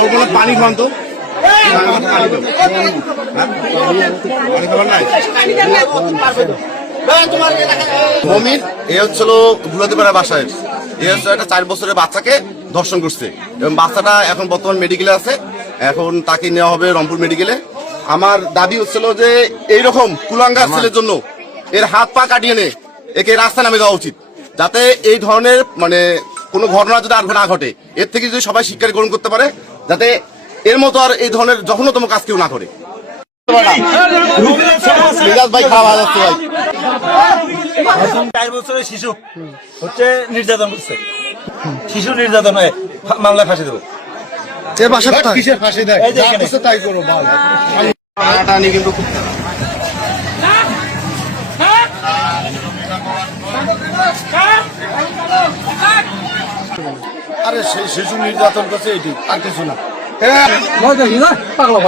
ওর কোনো পানি খান তো পানি খাবার নাই। মমিন এ হচ্ছিল গুলাদিপাড়া বাসায়, এ হচ্ছে একটা 4 বছরের বাচ্চাকে ধর্ষণ করছে এবং বাচ্চাটা এখন বর্তমান মেডিকেলে আছে। এখন তাকে নেওয়া হবে রংপুর মেডিকেলে। আমার দাবি হচ্ছিল যে এইরকম কুলাঙ্গার ছেলের জন্য এর হাত পা কাটিয়ে নে একে রাস্তা নামে দেওয়া উচিত, যাতে এই ধরনের মানে কোনো ঘটনা যদি আর না ঘটে, এর থেকে যদি সবাই শিক্ষা গ্রহণ করতে পারে, যাতে এর মতো আর এই ধরনের জঘন্যতম কাজ কেউ না করে। ভাই খারাপ হয়ে যাচ্ছে ভাই। 4 বছরের শিশু হচ্ছে নির্যাতন করছে, শিশু নির্যাতন হয়ে মামলায় ফাঁসি দেবো। কিসের ফাঁসি দেয়? তাই করো কিন্তু খুব আরে সেই শিশু নির্যাতন করছে এটি আর কিছু না। পাগলা